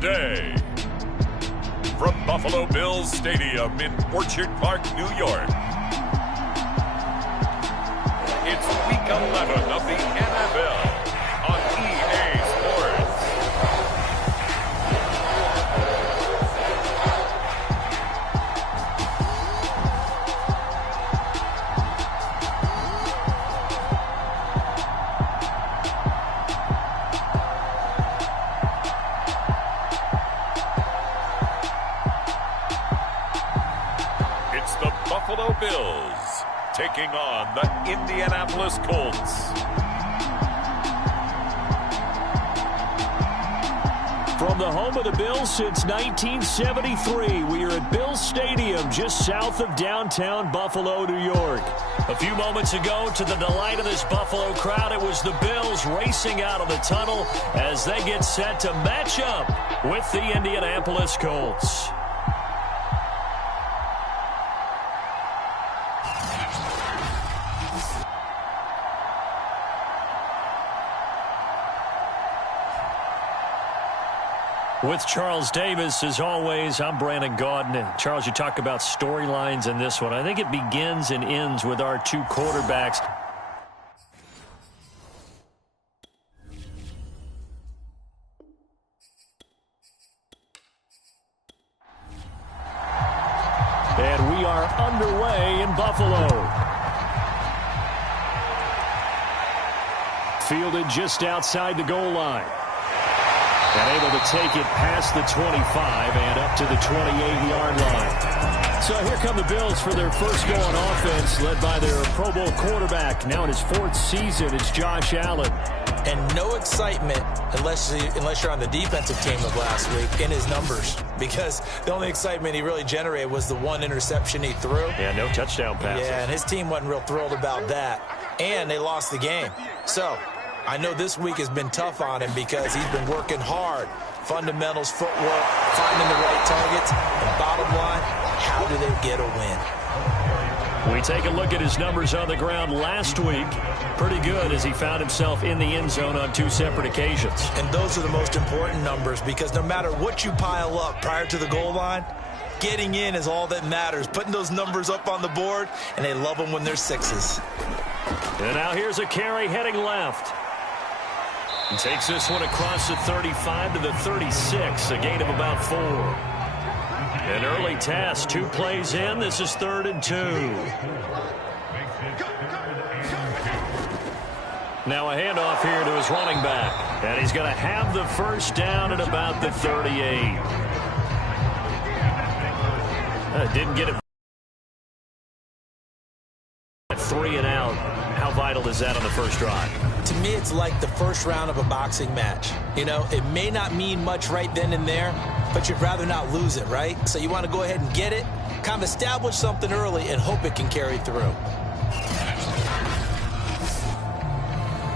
today. From Buffalo Bills Stadium in Orchard Park, New York. It's Week 11 of the NFL on EA Sports. It's the Buffalo Bills taking on the Indianapolis Colts. From the home of the Bills since 1973, we are at Bills Stadium just south of downtown Buffalo, New York. A few moments ago, to the delight of this Buffalo crowd, it was the Bills racing out of the tunnel as they get set to match up with the Indianapolis Colts. With Charles Davis, as always, I'm Brandon Gaudin. Charles, you talk about storylines in this one. I think it begins and ends with our two quarterbacks. And we are underway in Buffalo. Fielded just outside the goal line. And able to take it past the 25 and up to the 28-yard line. So here come the Bills for their first go on offense, led by their Pro Bowl quarterback. Now in his fourth season, it's Josh Allen. And no excitement unless you're on the defensive team of last week in his numbers. Because the only excitement he really generated was the one interception he threw. Yeah, no touchdown passes. Yeah, and his team wasn't real thrilled about that. And they lost the game. So I know this week has been tough on him because he's been working hard. Fundamentals, footwork, finding the right targets. And bottom line, how do they get a win? We take a look at his numbers on the ground last week. Pretty good as he found himself in the end zone on two separate occasions. And those are the most important numbers because no matter what you pile up prior to the goal line, getting in is all that matters. Putting those numbers up on the board, and they love them when they're sixes. And now here's a carry heading left. He takes this one across the 35 to the 36, a gain of about 4. An early task, 2 plays in. This is 3rd and 2. Now a handoff here to his running back. And he's going to have the first down at about the 38. Didn't get it. 3 and out. How vital is that on the first drive? To me, it's like the first round of a boxing match. You know, it may not mean much right then and there, but you'd rather not lose it, right? So you want to go ahead and get it, kind of establish something early, and hope it can carry through.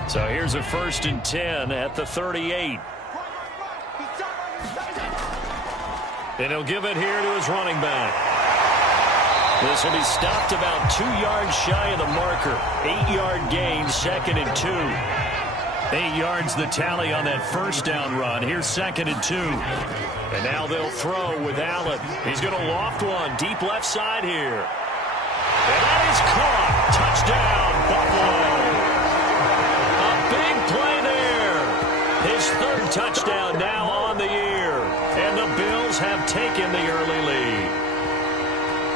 So here's a 1st and 10 at the 38. And he'll give it here to his running back. This will be stopped about 2 yards shy of the marker. 8-yard gain, 2nd and 2. 8 yards the tally on that first down run. Here's 2nd and 2. And now they'll throw with Allen. He's going to loft one deep left side here. And that is caught. Touchdown, Buffalo. A big play there. His 3rd touchdown now on the year. And the Bills have taken the early lead.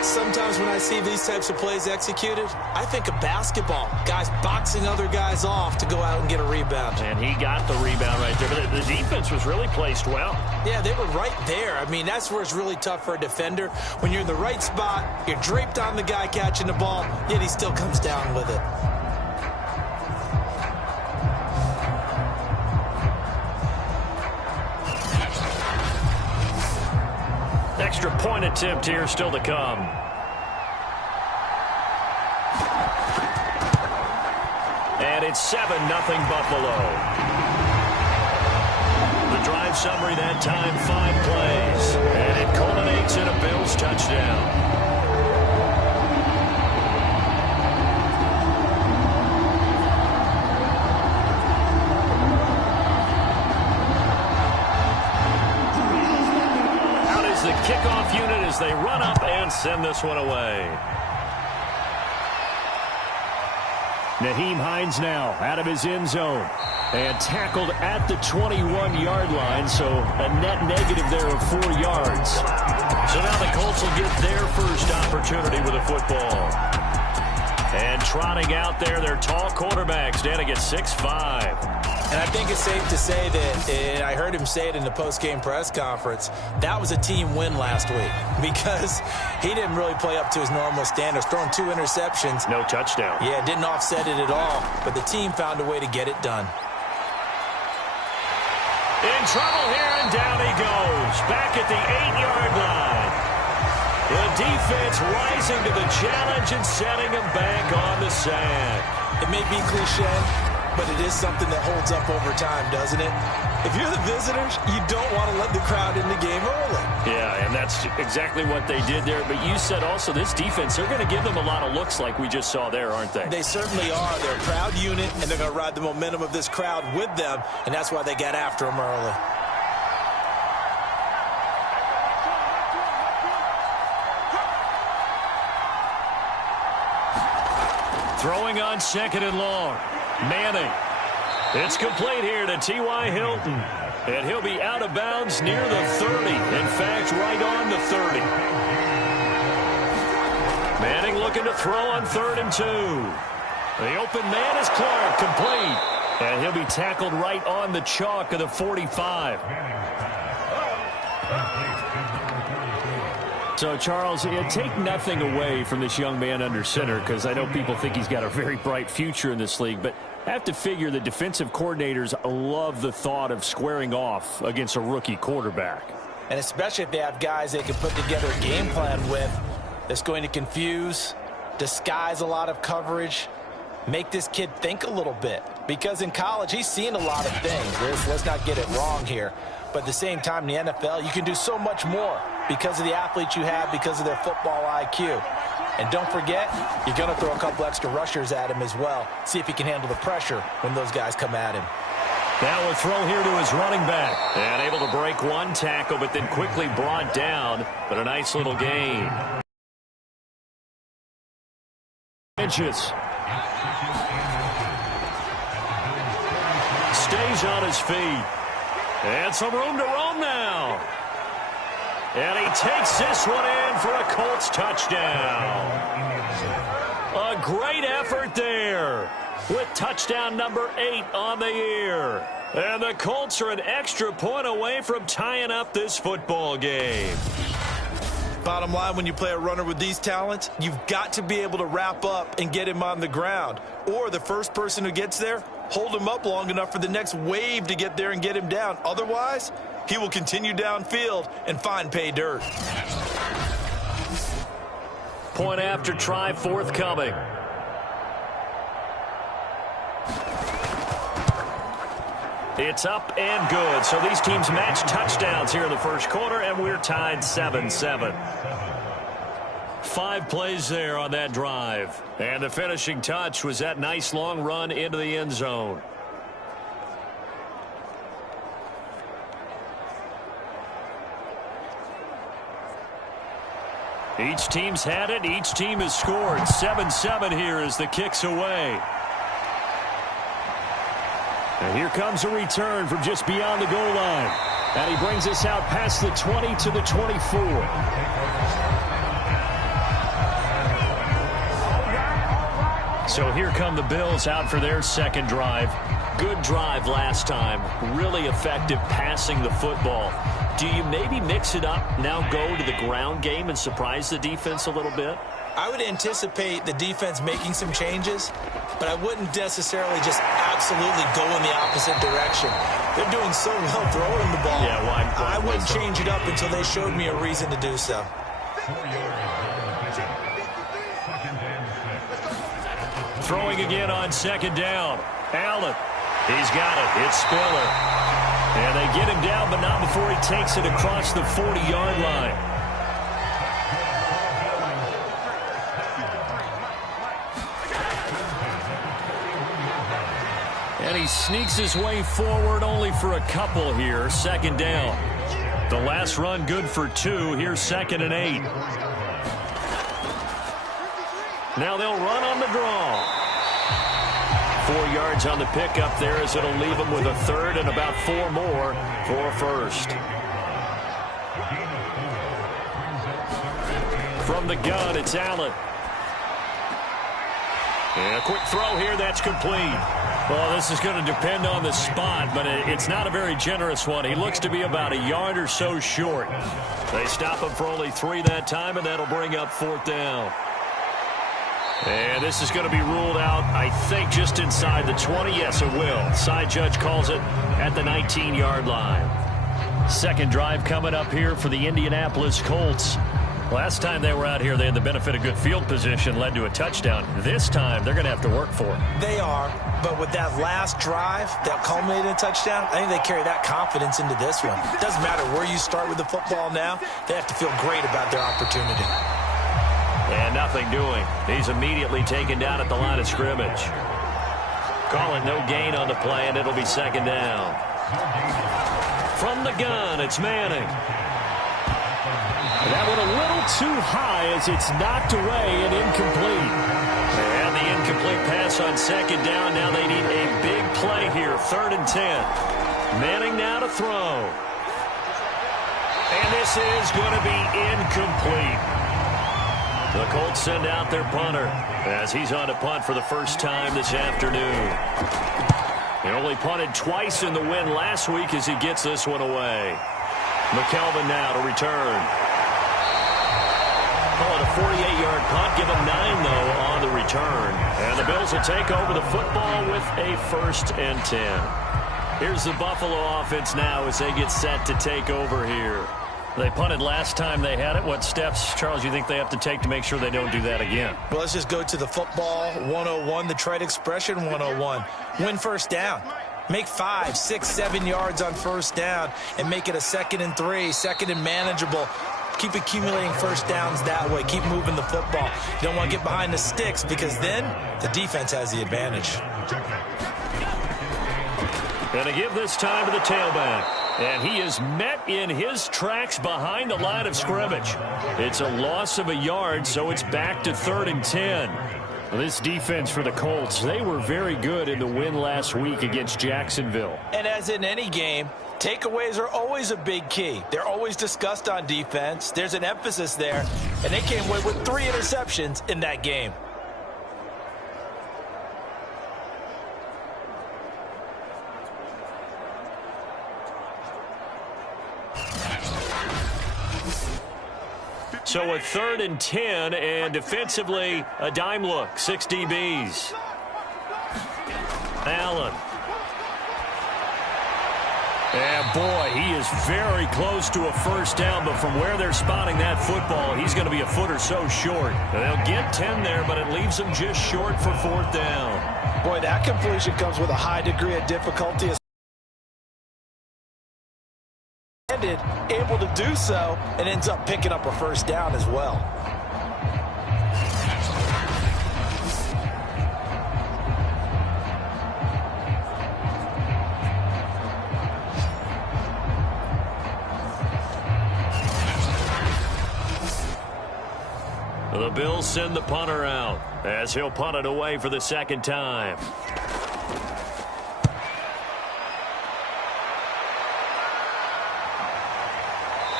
Sometimes when I see these types of plays executed, I think of basketball. Guys boxing other guys off to go out and get a rebound. And he got the rebound right there. But the defense was really placed well. Yeah, they were right there. I mean, that's where it's really tough for a defender. When you're in the right spot, you're draped on the guy catching the ball, yet he still comes down with it. Extra point attempt here still to come. And it's 7-0 Buffalo. The drive summary that time, 5 plays. And it culminates in a Bills touchdown. they run up and send this one away. Nyheim Hines now out of his end zone. And tackled at the 21-yard line, so a net negative there of 4 yards. So now the Colts will get their first opportunity with the football. And trotting out there, their tall quarterback standing at 6'5". And I think it's safe to say that, and I heard him say it in the post-game press conference, that was a team win last week because he didn't really play up to his normal standards, throwing 2 interceptions. No touchdown. Yeah, didn't offset it at all, but the team found a way to get it done. In trouble here, and down he goes. Back at the 8-yard line. The defense rising to the challenge and setting him back on the sand. It may be cliche, but it is something that holds up over time, doesn't it? If you're the visitors, you don't want to let the crowd in the game early. Yeah, and that's exactly what they did there. But you said also this defense, they're going to give them a lot of looks like we just saw there, aren't they? They certainly are. They're a proud unit, and they're going to ride the momentum of this crowd with them, and that's why they got after them early. Throwing on 2nd and long. Manning. It's complete here to T.Y. Hilton. And he'll be out of bounds near the 30. In fact, right on the 30. Manning looking to throw on 3rd and 2. The open man is Clark, complete. And he'll be tackled right on the chalk of the 45. So, Charles, take nothing away from this young man under center because I know people think he's got a very bright future in this league, but I have to figure the defensive coordinators love the thought of squaring off against a rookie quarterback. And especially if they have guys they can put together a game plan with that's going to confuse, disguise a lot of coverage, make this kid think a little bit. Because in college, he's seen a lot of things. Let's not get it wrong here. But at the same time, in the NFL, you can do so much more because of the athletes you have, because of their football IQ. And don't forget, you're going to throw a couple extra rushers at him as well. See if he can handle the pressure when those guys come at him. Now a throw here to his running back. And able to break one tackle, but then quickly brought down. But a nice little gain. Inches. Stays on his feet. And some room to roam now. And he takes this one in for a Colts touchdown. A great effort there with touchdown number 8 on the year. And the Colts are an extra point away from tying up this football game. Bottom line, when you play a runner with these talents, you've got to be able to wrap up and get him on the ground. Or the first person who gets there, hold him up long enough for the next wave to get there and get him down. Otherwise, he will continue downfield and find pay dirt. Point after try forthcoming. It's up and good. So these teams match touchdowns here in the first quarter, and we're tied 7-7. 5 plays there on that drive. And the finishing touch was that nice long run into the end zone. Each team's had it. Each team has scored. 7-7 here as the kick's away. And here comes a return from just beyond the goal line. And he brings us out past the 20 to the 24. So here come the Bills out for their second drive. Good drive last time. Really effective passing the football. Do you maybe mix it up, now go to the ground game and surprise the defense a little bit? I would anticipate the defense making some changes, but I wouldn't necessarily just absolutely go in the opposite direction. They're doing so well throwing the ball. Yeah, why I wouldn't change it up until they showed me a reason to do so. Throwing again on second down. Allen. He's got it. It's Spiller. And they get him down, but not before he takes it across the 40-yard line. And he sneaks his way forward only for a couple here. Second down. The last run good for 2. Here's 2nd and 8. Now they'll run on the draw. 4 yards on the pickup there as it'll leave them with a 3rd and about 4 more for 1st. From the gun, it's Allen. And a quick throw here, that's complete. Well, this is going to depend on the spot, but it's not a very generous one. He looks to be about a yard or so short. They stop him for only 3 that time, and that'll bring up 4th down. And this is going to be ruled out, I think, just inside the 20. Yes, it will. Side judge calls it at the 19-yard line. 2nd drive coming up here for the Indianapolis Colts. Last time they were out here, they had the benefit of good field position, led to a touchdown. This time, they're going to have to work for it. They are, but with that last drive that culminated in a touchdown, I think they carry that confidence into this one. It doesn't matter where you start with the football now. They have to feel great about their opportunity. And nothing doing. He's immediately taken down at the line of scrimmage. Call it no gain on the play, and it'll be 2nd down. From the gun, it's Manning. That one a little too high as it's knocked away and incomplete. And the incomplete pass on 2nd down. Now they need a big play here. 3rd and 10. Manning now to throw. And this is going to be incomplete. The Colts send out their punter as he's on to punt for the first time this afternoon. He only punted twice in the win last week as he gets this one away. McKelvin now to return. Call it a 48-yard punt. Give him 9, though, on the return. And the Bills will take over the football with a 1st and 10. Here's the Buffalo offense now as they get set to take over here. They punted last time they had it. What steps, Charles, you think they have to take to make sure they don't do that again? Well, let's just go to the football 101, the trade expression 101. Win 1st down. Make 5, 6, 7 yards on 1st down and make it a 2nd and 3, 2nd and manageable. Keep accumulating 1st downs that way. Keep moving the football. You don't want to get behind the sticks because then the defense has the advantage. And to give this time to the tailback. And he is met in his tracks behind the line of scrimmage. It's a loss of a yard, so it's back to 3rd and 10. This defense for the Colts, they were very good in the win last week against Jacksonville. And as in any game, takeaways are always a big key. They're always discussed on defense. There's an emphasis there, and they came away with 3 interceptions in that game. So a 3rd and 10, and defensively, a dime look. 6 DBs. Allen. And boy, he is very close to a 1st down, but from where they're spotting that football, he's going to be a foot or so short. They'll get 10 there, but it leaves them just short for 4th down. Boy, that completion comes with a high degree of difficulty. Able to do so and ends up picking up a 1st down as well. The Bills send the punter out as he'll punt it away for the 2nd time.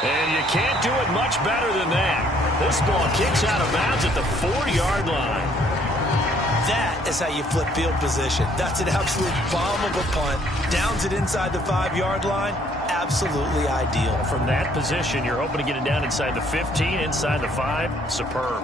And you can't do it much better than that. This ball kicks out of bounds at the 4-yard line. That is how you flip field position. That's an absolute bomb of a punt. Downs it inside the 5-yard line. Absolutely ideal. From that position, you're hoping to get it down inside the 15, inside the 5. Superb.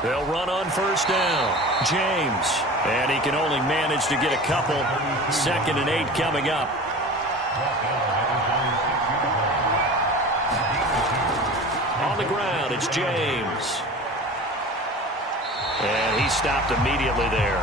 They'll run on 1st down. James. And he can only manage to get a couple. 2nd and 8 coming up. On the ground, it's James. And he stopped immediately there.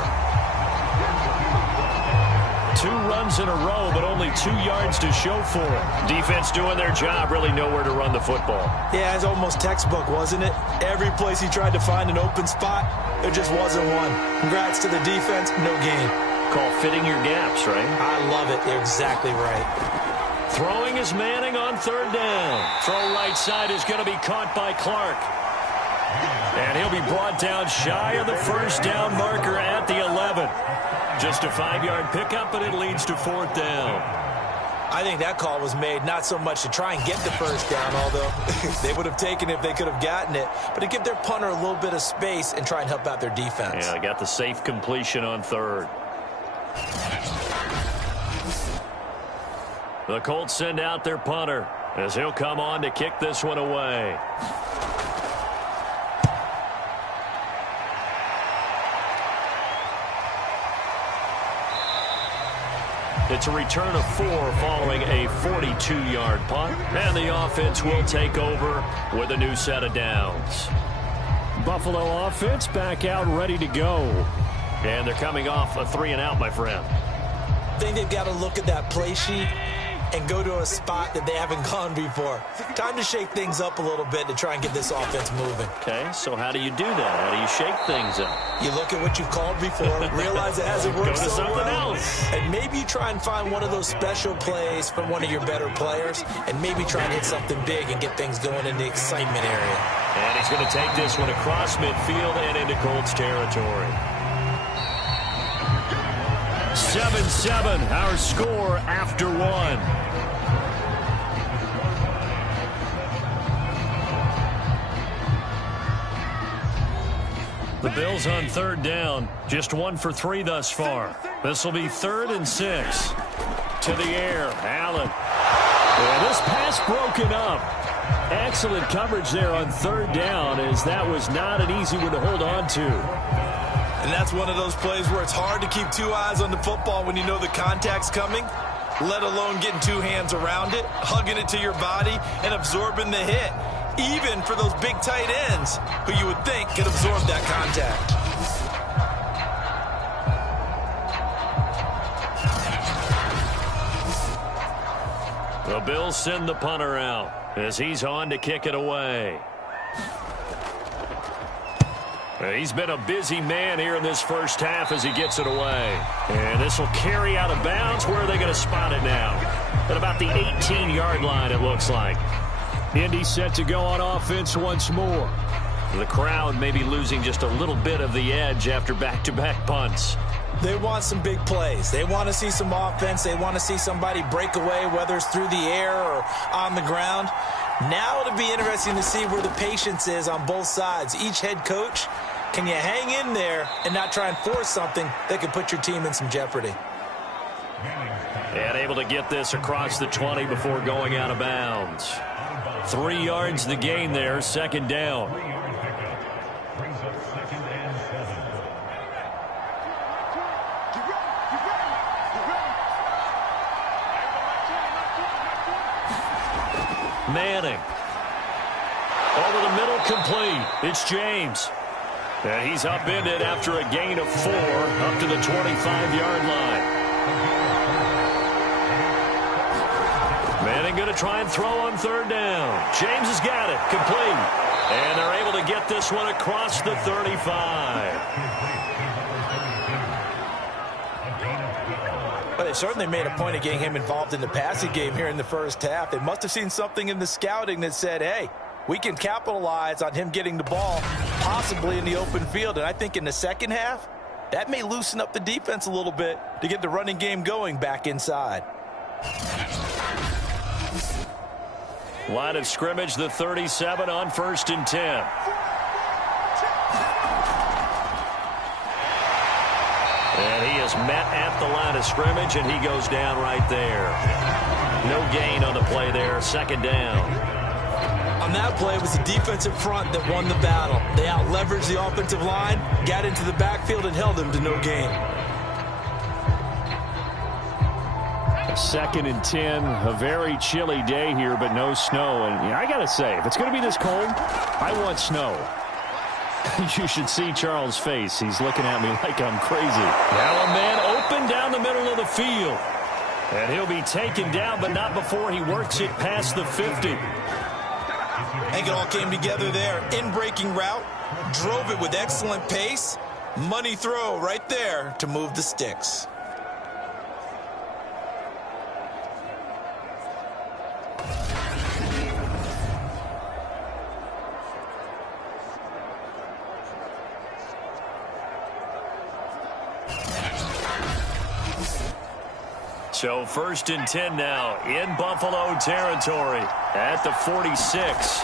2 runs in a row, but only 2 yards to show for it. Defense doing their job, really nowhere to run the football. Yeah, it's almost textbook, wasn't it? Every place he tried to find an open spot, there just wasn't one. Congrats to the defense, no gain. Call fitting your gaps, right? I love it. You're exactly right. Throwing is Manning on 3rd down. Throw right side is going to be caught by Clark. And he'll be brought down shy of the 1st down marker at the 11. Just a 5-yard pickup, but it leads to 4th down. I think that call was made not so much to try and get the 1st down, although they would have taken it if they could have gotten it, but to give their punter a little bit of space and try and help out their defense. Yeah, got the safe completion on 3rd. The Colts send out their punter as he'll come on to kick this one away. It's a return of 4 following a 42-yard punt. And the offense will take over with a new set of downs. Buffalo offense back out ready to go. And they're coming off a 3-and-out, my friend. I think they've got to look at that play sheet and go to a spot that they haven't gone before. Time to shake things up a little bit to try and get this offense moving. Okay, so how do you do that? How do you shake things up? You look at what you've called before, realize it hasn't worked Go to so something well, else. and maybe you try and find one of those special plays from one of your better players, and maybe try and hit something big and get things going in the excitement area. And he's going to take this one across midfield and into Colts territory. 7-7, our score after 1. The Bills on 3rd down, just 1 for 3 thus far. This will be 3rd and 6. To the air, Allen. And this pass broken up. Excellent coverage there on 3rd down, as that was not an easy one to hold on to. And that's one of those plays where it's hard to keep 2 eyes on the football when you know the contact's coming, let alone getting 2 hands around it, hugging it to your body, and absorbing the hit. Even for those big tight ends who you would think could absorb that contact. The Bills send the punter out as he's on to kick it away. He's been a busy man here in this 1st half as he gets it away. And this will carry out of bounds. Where are they going to spot it now? At about the 18-yard line, it looks like. Indy set to go on offense once more. The crowd may be losing just a little bit of the edge after back-to-back punts. They want some big plays. They want to see some offense. They want to see somebody break away, whether it's through the air or on the ground. Now it'll be interesting to see where the patience is on both sides. Each head coach, can you hang in there and not try and force something that could put your team in some jeopardy? And able to get this across the 20 before going out of bounds. 3 yards the gain there, 2nd down. Manning. Over the middle, complete. It's James. And he's upended after a gain of 4 up to the 25-yard line. Manning going to try and throw on 3rd down. James has got it. Complete. And they're able to get this one across the 35. Well, they certainly made a point of getting him involved in the passing game here in the 1st half. They must have seen something in the scouting that said, hey, we can capitalize on him getting the ball, possibly in the open field. And I think in the 2nd half, that may loosen up the defense a little bit to get the running game going back inside. Line of scrimmage, the 37 on 1st and 10. And he is met at the line of scrimmage, and he goes down right there. No gain on the play there, 2nd down. On that play, it was the defensive front that won the battle. They out-leveraged the offensive line, got into the backfield, and held them to no gain. 2nd and 10, a very chilly day here, but no snow. And I got to say, if it's going to be this cold, I want snow. You should see Charles' face. He's looking at me like I'm crazy. Now a man open down the middle of the field. And he'll be taken down, but not before he works it past the 50. I think it all came together there. In-breaking route, drove it with excellent pace. Money throw right there to move the sticks. So 1st and 10 now in Buffalo territory at the 46.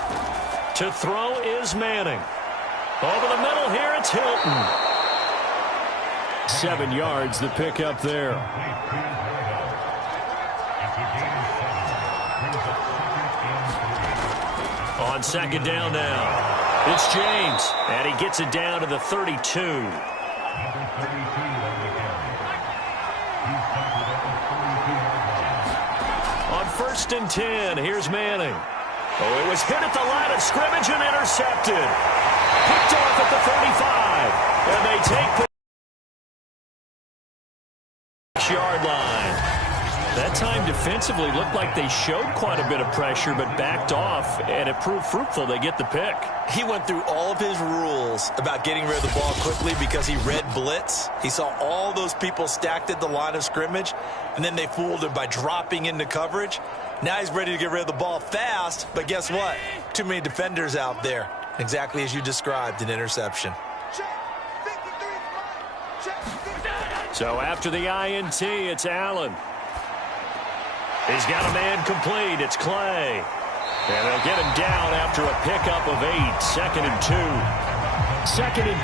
To throw is Manning. Over the middle here, it's Hilton. 7 yards, the pickup there. On 2nd down now, it's James, and he gets it down to the 32. On 1st and 10, here's Manning. Oh, it was hit at the line of scrimmage and intercepted. Picked off at the 35, and they take the yard line. That time defensively looked like they showed quite a bit of pressure but backed off, and it proved fruitful. They get the pick. He went through all of his rules about getting rid of the ball quickly because he read blitz. He saw all those people stacked at the line of scrimmage, and then they fooled him by dropping into coverage. Now he's ready to get rid of the ball fast, but guess what? Too many defenders out there. Exactly as you described, an interception. So after the INT, it's Allen. He's got a man complete. It's Clay. And they'll get him down after a pickup of 8. 2nd and 2. 2nd and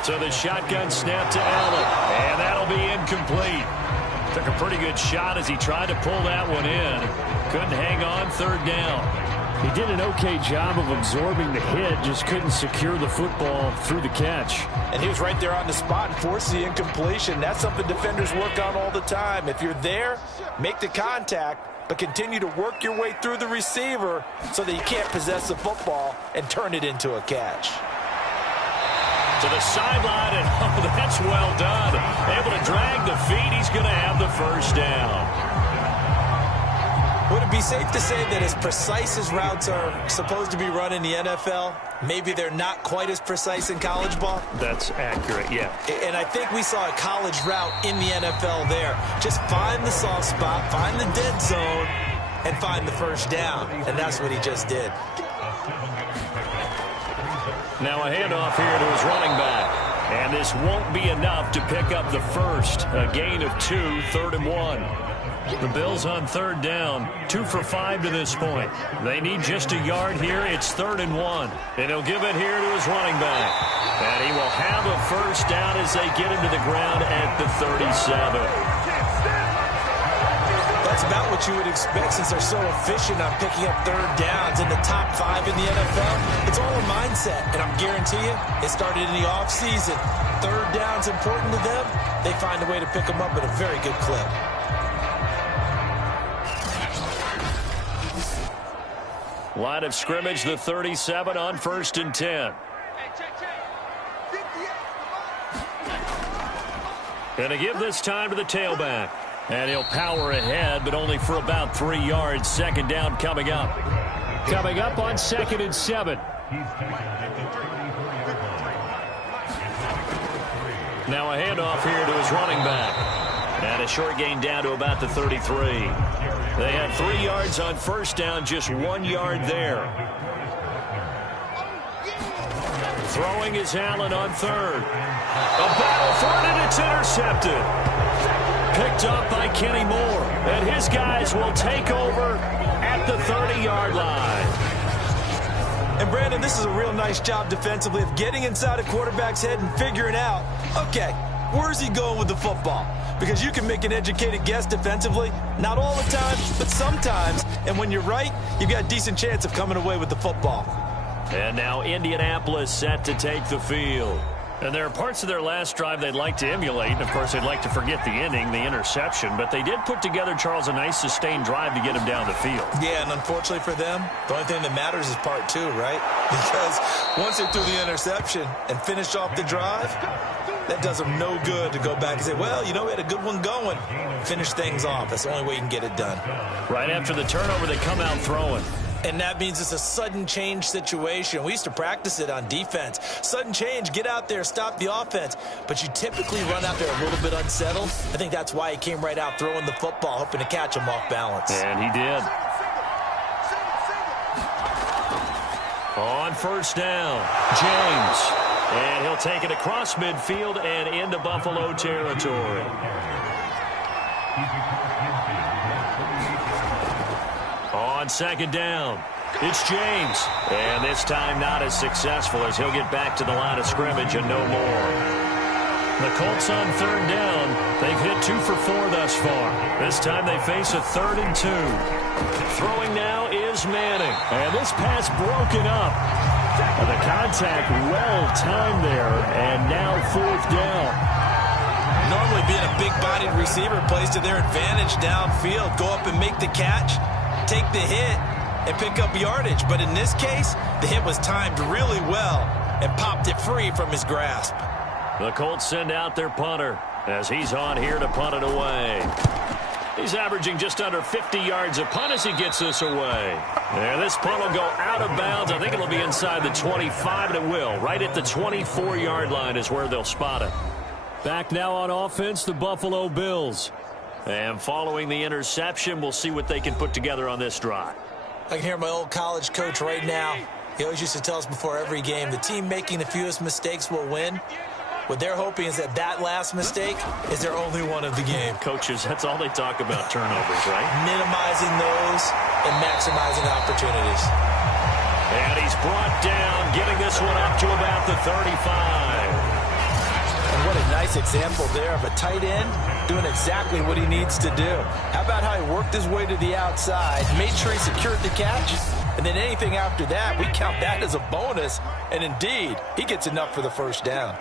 2. So the shotgun snap to Allen. And that'll be incomplete. Took a pretty good shot as he tried to pull that one in. Couldn't hang on 3rd down. He did an okay job of absorbing the hit, just couldn't secure the football through the catch. And he was right there on the spot and forced the incompletion. That's something defenders work on all the time. If you're there, make the contact, but continue to work your way through the receiver so that you can't possess the football and turn it into a catch. To the sideline, and oh, that's well done. Able to drag the feet. He's going to have the 1st down. Would it be safe to say that as precise as routes are supposed to be run in the NFL, maybe they're not quite as precise in college ball? That's accurate, yeah. And I think we saw a college route in the NFL there. Just find the soft spot, find the dead zone, and find the 1st down. And that's what he just did. Now a handoff here to his running back. And this won't be enough to pick up the 1st. A gain of 2, 3rd and 1. The Bills on 3rd down, 2 for 5 to this point. They need just a yard here. It's 3rd and 1. And he'll give it here to his running back. And he will have a 1st down as they get him to the ground at the 37. That's about what you would expect since they're so efficient on picking up 3rd downs in the top 5 in the NFL. It's all a mindset, and I'm guarantee you, it started in the offseason. 3rd down's important to them. They find a way to pick them up at a very good clip. Line of scrimmage, the 37 on 1st and 10. And to give this time to the tailback. And he'll power ahead, but only for about 3 yards. 2nd down coming up. Coming up on 2nd and 7. Now a handoff here to his running back. And a short gain down to about the 33. They had 3 yards on 1st down, just 1 yard there. Throwing is Allen on 3rd. A battle for it, and it's intercepted. Picked up by Kenny Moore. And his guys will take over at the 30-yard line. And, Brandon, this is a real nice job defensively of getting inside a quarterback's head and figuring out, okay, where's he going with the football? Because you can make an educated guess defensively. Not all the time, but sometimes. And when you're right, you've got a decent chance of coming away with the football. And now Indianapolis set to take the field. And there are parts of their last drive they'd like to emulate. And, of course, they'd like to forget the inning, the interception. But they did put together, Charles, a nice sustained drive to get him down the field. Yeah, and unfortunately for them, the only thing that matters is part two, right? Because once they threw the interception and finished off the drive, that does them no good to go back and say, well, you know, we had a good one going. Finish things off. That's the only way you can get it done. Right after the turnover, they come out throwing. And that means it's a sudden change situation. We used to practice it on defense. Sudden change, get out there, stop the offense. But you typically run out there a little bit unsettled. I think that's why he came right out throwing the football, hoping to catch him off balance. And he did. On first down, James. And he'll take it across midfield and into Buffalo territory. On second down, it's James. And this time not as successful as he'll get back to the line of scrimmage and no more. The Colts on third down. They've hit 2 for 4 thus far. This time they face a 3rd and 2. Throwing now is Manning. And this pass broken up. The contact well-timed there. And now 4th down. Normally being a big-bodied receiver plays to their advantage downfield. Go up and make the catch, take the hit, and pick up yardage. But in this case, the hit was timed really well and popped it free from his grasp. The Colts send out their punter as he's on here to punt it away. He's averaging just under 50 yards a punt as he gets this away. And this punt will go out of bounds. I think it'll be inside the 25, and it will. Right at the 24-yard line is where they'll spot it. Back now on offense, the Buffalo Bills. And following the interception, we'll see what they can put together on this drive. I can hear my old college coach right now. He always used to tell us before every game, the team making the fewest mistakes will win. What they're hoping is that last mistake is their only one of the game. Coaches, that's all they talk about, turnovers, right? Minimizing those and maximizing opportunities. And he's brought down, getting this one up to about the 35. And what a nice example there of a tight end doing exactly what he needs to do. How about how he worked his way to the outside, made sure he secured the catch, and then anything after that, we count that as a bonus. And indeed, he gets enough for the first down.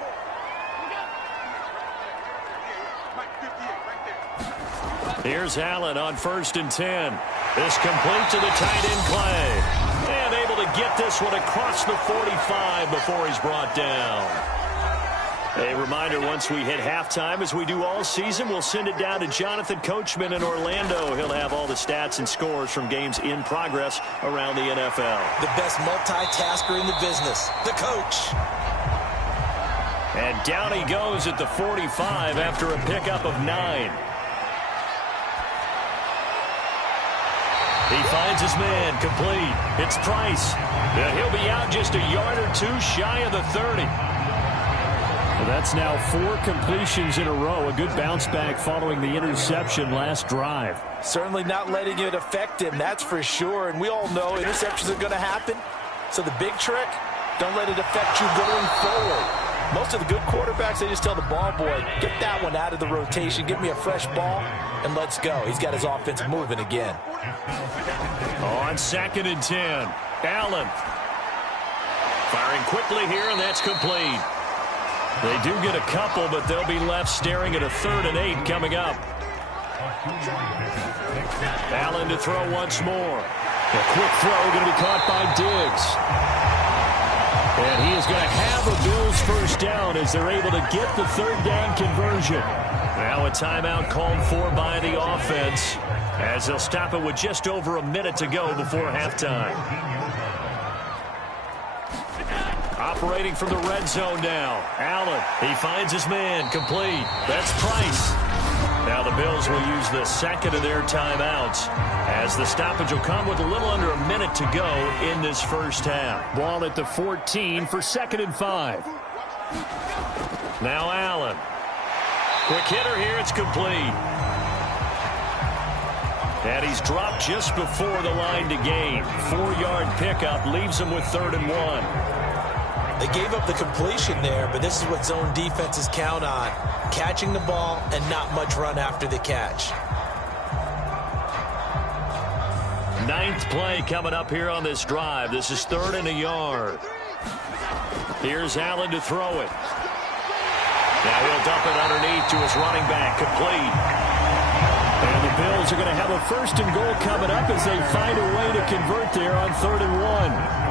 Here's Allen on 1st and 10. This complete to the tight end Clay. And able to get this one across the 45 before he's brought down. A reminder, once we hit halftime, as we do all season, we'll send it down to Jonathan Coachman in Orlando. He'll have all the stats and scores from games in progress around the NFL. The best multitasker in the business, the coach. And down he goes at the 45 after a pickup of 9. He finds his man, complete. It's Price. And he'll be out just a yard or 2 shy of the 30. Well, that's now 4 completions in a row. A good bounce back following the interception last drive. Certainly not letting it affect him, that's for sure. And we all know interceptions are going to happen. So the big trick, don't let it affect you going forward. Most of the good quarterbacks, they just tell the ball boy, get that one out of the rotation, get me a fresh ball, and let's go. He's got his offense moving again. On 2nd and 10, Allen. Firing quickly here, and that's complete. They do get a couple, but they'll be left staring at a 3rd and 8 coming up. Allen to throw once more. A quick throw going to be caught by Diggs. And he is going to have a Bills first down as they're able to get the 3rd down conversion. Now a timeout called for by the offense as they'll stop it with just over a minute to go before halftime. Operating from the red zone now. Allen, he finds his man, complete. That's Price. Now the Bills will use the 2nd of their timeouts as the stoppage will come with a little under a minute to go in this first half. Ball at the 14 for 2nd and 5. Now Allen. Quick hitter here, it's complete. And he's dropped just before the line to gain. 4-yard pickup leaves him with 3rd and 1. They gave up the completion there, but this is what zone defenses count on. Catching the ball and not much run after the catch. 9th play coming up here on this drive. This is 3rd and a yard. Here's Allen to throw it. Now he'll dump it underneath to his running back, complete. And the Bills are going to have a 1st and goal coming up as they find a way to convert there on 3rd and 1.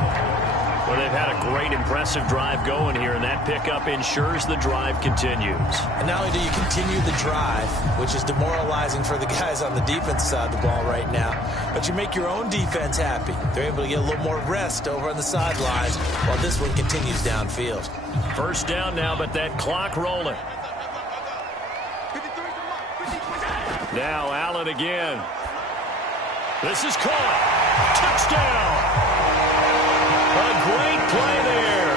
Well, they've had a great, impressive drive going here, and that pickup ensures the drive continues. And not only do you continue the drive, which is demoralizing for the guys on the defense side of the ball right now, but you make your own defense happy. They're able to get a little more rest over on the sidelines while this one continues downfield. 1st down now, but that clock rolling. Now Allen again. This is caught. Touchdown. A great play there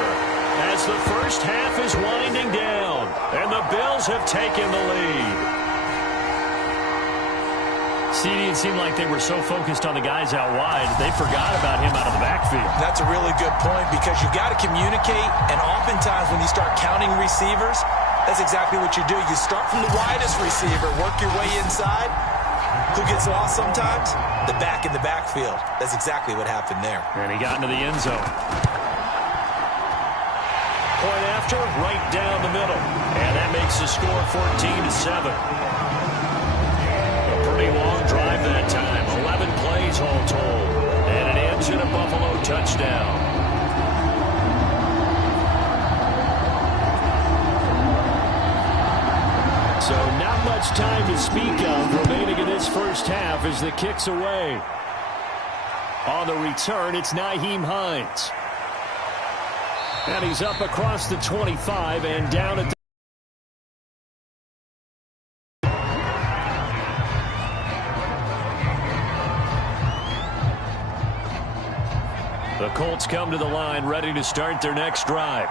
as the 1st half is winding down, and the Bills have taken the lead. CD, it seemed like they were so focused on the guys out wide, they forgot about him out of the backfield. That's a really good point because you've got to communicate, and oftentimes when you start counting receivers, that's exactly what you do. You start from the widest receiver, work your way inside. Who gets lost sometimes? The back in the backfield. That's exactly what happened there. And he got into the end zone. Point after, right down the middle. And that makes the score 14-7. A pretty long drive that time. 11 plays all told. And it ends in a Buffalo touchdown. So not much time to speak of remaining in this 1st half as the kick's away. On the return, it's Nyheim Hines. And he's up across the 25 and down at the Colts come to the line ready to start their next drive.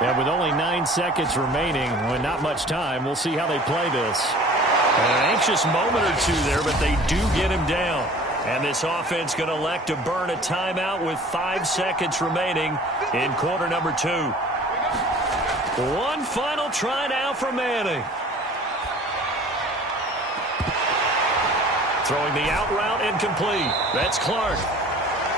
And with only 9 seconds remaining, with not much time, we'll see how they play this. An anxious moment or two there, but they do get him down. And this offense going to elect to burn a timeout with 5 seconds remaining in quarter number 2. One final try now for Manning. Throwing the out route incomplete. That's Clark.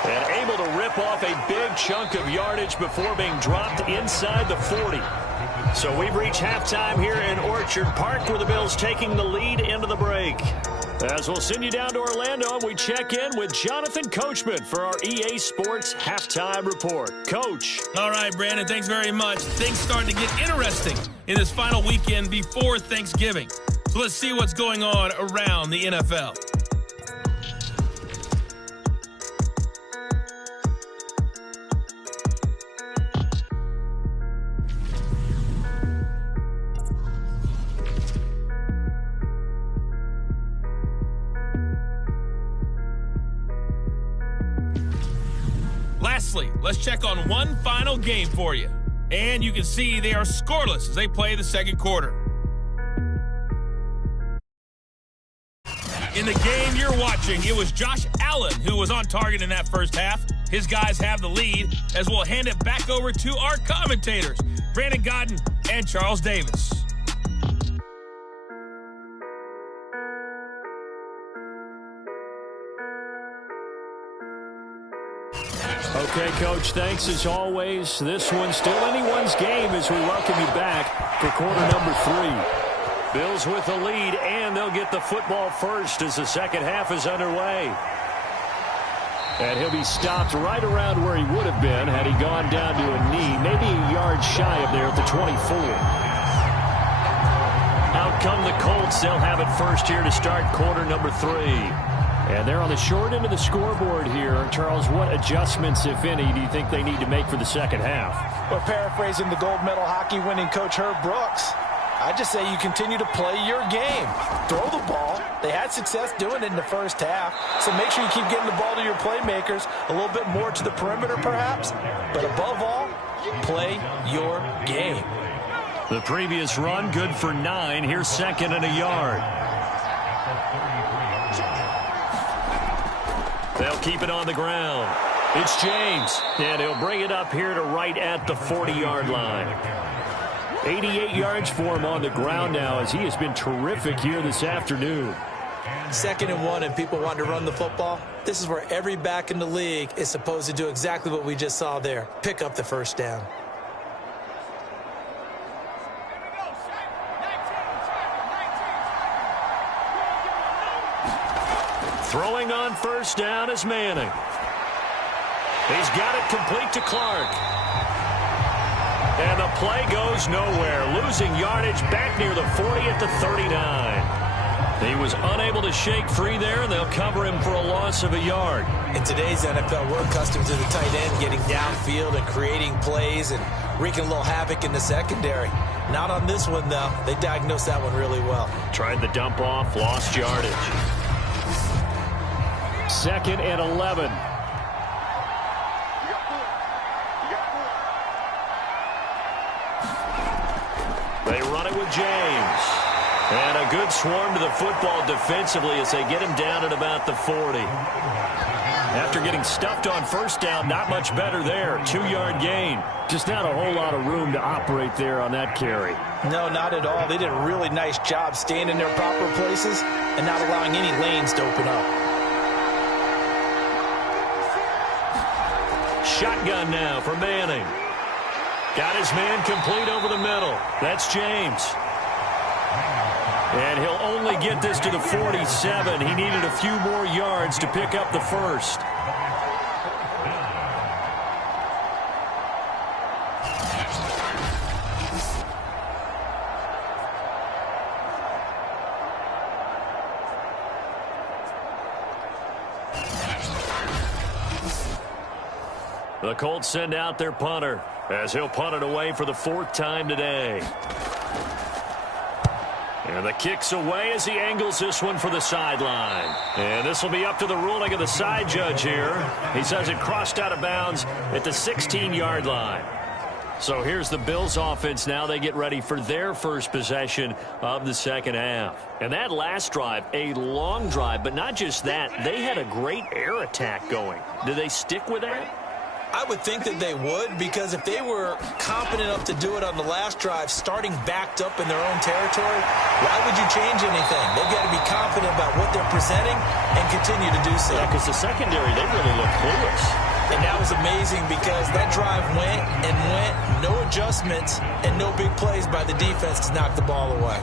And able to rip off a big chunk of yardage before being dropped inside the 40. So we've reached halftime here in Orchard Park, where the Bills taking the lead into the break. As we'll send you down to Orlando, and we check in with Jonathan Coachman for our EA Sports Halftime Report. Coach. All right, Brandon, thanks very much. Things starting to get interesting in this final weekend before Thanksgiving. So let's see what's going on around the NFL. Lastly, let's check on one final game for you. And you can see they are scoreless as they play the second quarter. In the game you're watching, it was Josh Allen who was on target in that 1st half. His guys have the lead as we'll hand it back over to our commentators, Brandon Godden and Charles Davis. Okay, Coach, thanks as always. This one's still anyone's game as we welcome you back for quarter number 3. Bills with the lead, and they'll get the football first as the second half is underway. And he'll be stopped right around where he would have been had he gone down to a knee, maybe a yard shy of there at the 24. Out come the Colts. They'll have it first here to start quarter number 3. And they're on the short end of the scoreboard here. Charles, what adjustments, if any, do you think they need to make for the second half? Well, paraphrasing the gold medal hockey winning coach Herb Brooks, I just say you continue to play your game. Throw the ball. They had success doing it in the 1st half, so make sure you keep getting the ball to your playmakers, a little bit more to the perimeter perhaps, but above all, play your game. The previous run, good for 9. Here's 2nd and a yard. They'll keep it on the ground. It's James, and he'll bring it up here to right at the 40-yard line. 88 yards for him on the ground now as he has been terrific here this afternoon. 2nd and 1, and people want to run the football. This is where every back in the league is supposed to do exactly what we just saw there. Pick up the 1st down. Throwing on first down is Manning. He's got it complete to Clark. And the play goes nowhere. Losing yardage back near the 40 at the 39. He was unable to shake free there, and they'll cover him for a loss of a yard. In today's NFL, we're accustomed to the tight end getting downfield and creating plays and wreaking a little havoc in the secondary. Not on this one, though. They diagnosed that one really well. Tried the dump off, lost yardage. 2nd and 11. They run it with James. And a good swarm to the football defensively as they get him down at about the 40. After getting stuffed on first down, not much better there. 2-yard gain. Just not a whole lot of room to operate there on that carry. No, not at all. They did a really nice job staying in their proper places and not allowing any lanes to open up. Shotgun now for Manning. Got his man complete over the middle. That's James. And he'll only get this to the 47. He needed a few more yards to pick up the first. The Colts send out their punter as he'll punt it away for the 4th time today. And the kick's away as he angles this one for the sideline. And this will be up to the ruling of the side judge here. He says it crossed out of bounds at the 16-yard line. So here's the Bills offense now. They get ready for their first possession of the second half. And that last drive, a long drive, but not just that. They had a great air attack going. Do they stick with that? I would think that they would, because if they were competent enough to do it on the last drive, starting backed up in their own territory, why would you change anything? They've got to be confident about what they're presenting and continue to do so. Yeah, because the secondary, they really look clueless. And that was amazing because that drive went and went, no adjustments, and no big plays by the defense to knock the ball away.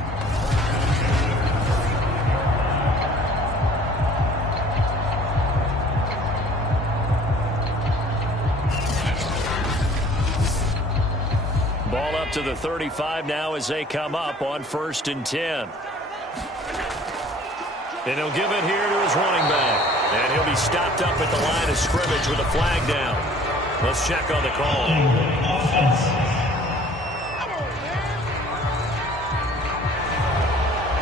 Ball up to the 35 now as they come up on 1st and 10. And he'll give it here to his running back. And he'll be stopped up at the line of scrimmage with a flag down. Let's check on the call.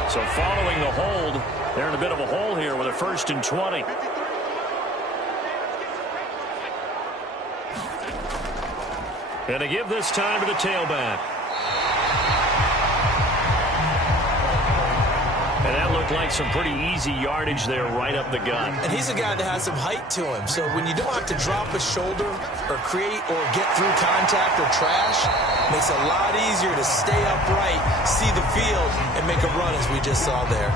So following the hold, they're in a bit of a hole here with a 1st and 20. And to give this time to the tailback. And that looked like some pretty easy yardage there right up the gut. And he's a guy that has some height to him. So when you don't have to drop a shoulder or create or get through contact or trash, makes it a lot easier to stay upright, see the field, and make a run as we just saw there.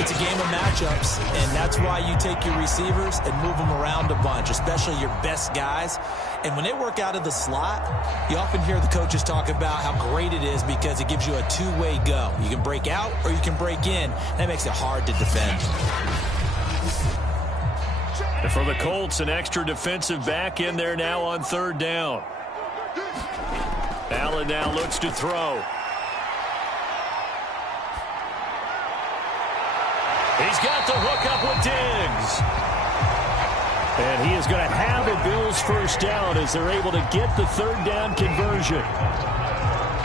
It's a game of matchups, and that's why you take your receivers and move them around a bunch, especially your best guys. And when they work out of the slot, you often hear the coaches talk about how great it is because it gives you a two-way go. You can break out or you can break in. That makes it hard to defend. And for the Colts, an extra defensive back in there now on 3rd down. Allen now looks to throw. He's got the hook up with Diggs. And he is going to have a Bills first down as they're able to get the 3rd down conversion.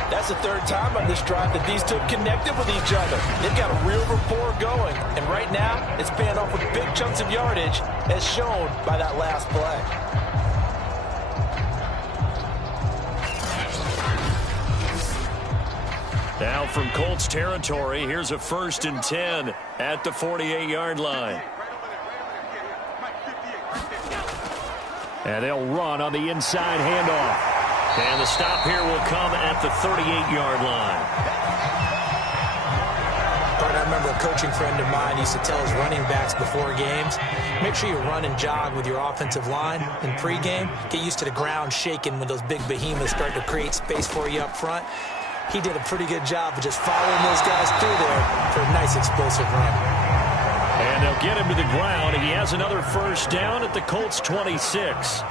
That's the 3rd time on this drive that these two connected with each other. They've got a real rapport going. And right now, it's paying off with big chunks of yardage as shown by that last play. Now from Colts territory, here's a 1st and 10 at the 48-yard line. And they'll run on the inside handoff. And the stop here will come at the 38-yard line. I remember a coaching friend of mine used to tell his running backs before games, make sure you run and jog with your offensive line in pregame. Get used to the ground shaking when those big behemoths start to create space for you up front. He did a pretty good job of just following those guys through there for a nice explosive run. And they'll They'll get him to the ground, and he has another first down at the Colts 26.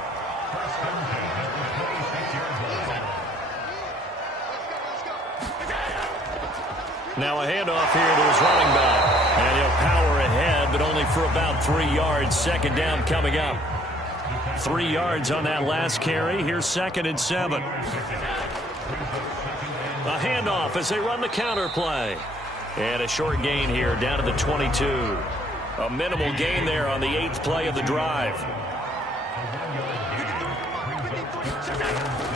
Now a handoff here to his running back. And he'll power ahead, but only for about 3 yards. Second down coming up. 3 yards on that last carry. Here's 2nd and 7. A handoff as they run the counter play. And a short gain here down to the 22. A minimal gain there on the 8th play of the drive.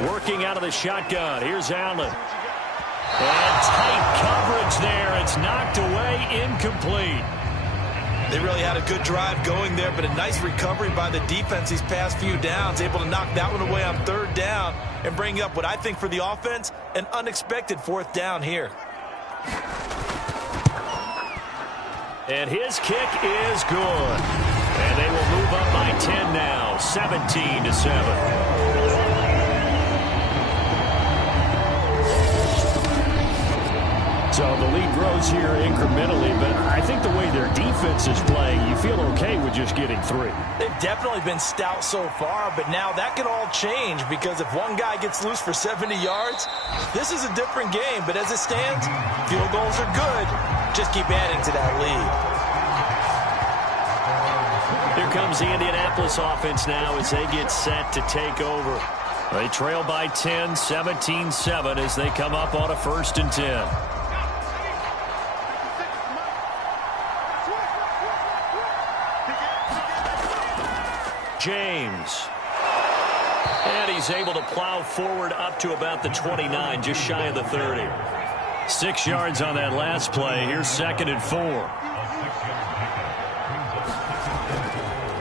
Working out of the shotgun. Here's Allen. And tight coverage there. It's knocked away, incomplete. They really had a good drive going there, but a nice recovery by the defense these past few downs, able to knock that one away on 3rd down and bring up what I think for the offense, an unexpected 4th down here. And his kick is good. And they will move up by 10 now, 17-7. So the lead grows here incrementally, but I think the way their defense is playing, you feel okay with just getting 3. They've definitely been stout so far, but now that can all change because if one guy gets loose for 70 yards, this is a different game. But as it stands, field goals are good. Just keep adding to that lead. Here comes the Indianapolis offense now as they get set to take over. They trail by 10, 17-7 as they come up on a 1st and 10. James. And he's able to plow forward up to about the 29, just shy of the 30. 6 yards on that last play. Here's 2nd and 4.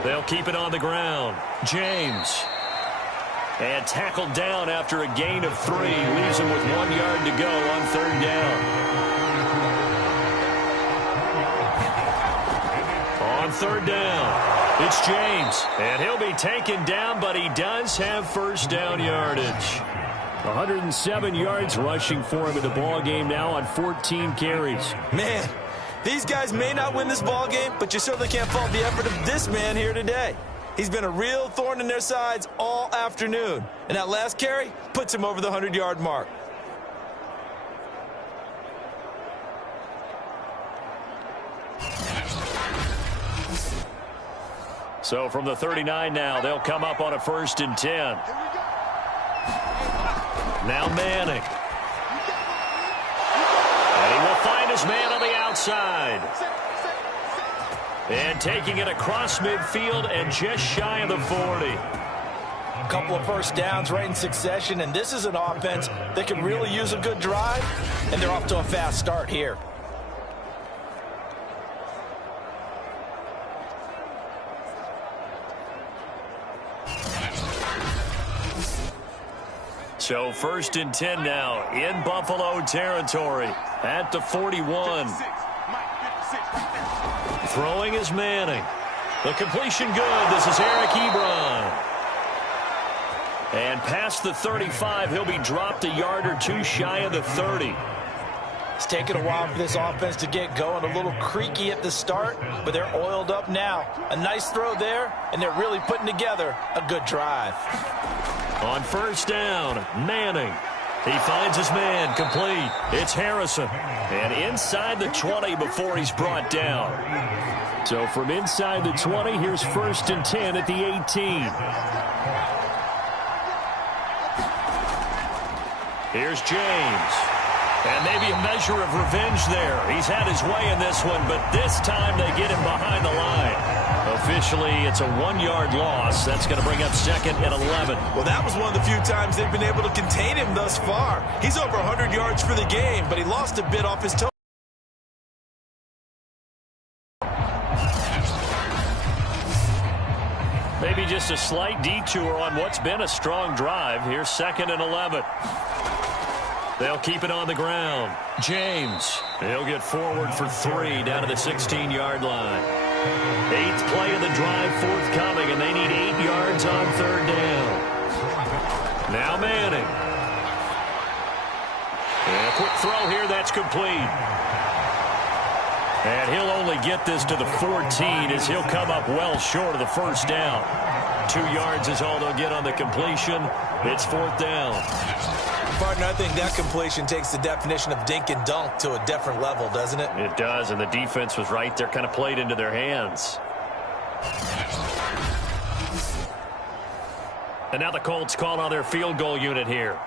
They'll keep it on the ground. James. And tackled down after a gain of 3. Leaves him with 1 yard to go on 3rd down. On 3rd down. It's James, and he'll be taken down, but he does have 1st down yardage. 107 yards rushing for him in the ball game now on 14 carries. Man, these guys may not win this ball game, but you certainly can't fault the effort of this man here today. He's been a real thorn in their sides all afternoon, and that last carry puts him over the 100-yard mark. So from the 39 now, they'll come up on a 1st and 10. Now Manning. And he will find his man on the outside. And taking it across midfield and just shy of the 40. A couple of 1st downs right in succession, and this is an offense that can really use a good drive, and they're off to a fast start here. So 1st and 10 now in Buffalo territory at the 41. Throwing is Manning. The completion good. This is Eric Ebron. And past the 35, he'll be dropped a yard or 2 shy of the 30. It's taken a while for this offense to get going. A little creaky at the start, but they're oiled up now. A nice throw there, and they're really putting together a good drive. On 1st down, Manning. He finds his man, complete. It's Harrison. And inside the 20 before he's brought down. So from inside the 20, here's 1st and 10 at the 18. Here's James. And maybe a measure of revenge there. He's had his way in this one, but this time they get him behind the line. Officially, it's a 1-yard loss. That's going to bring up 2nd and 11. Well, that was one of the few times they've been able to contain him thus far. He's over 100 yards for the game, but he lost a bit off his toe. Maybe just a slight detour on what's been a strong drive. Here's 2nd and 11. They'll keep it on the ground. James. He'll get forward for 3 down to the 16-yard line. 8th play of the drive forthcoming, and they need 8 yards on 3rd down. Now Manning. And a quick throw here, that's complete. And he'll only get this to the 14 as he'll come up well short of the first down. 2 yards is all they'll get on the completion. It's 4th down. Partner, I think that completion takes the definition of dink and dunk to a different level, doesn't it? It does, and the defense was right there, kind of played into their hands. And now the Colts call on their field goal unit here.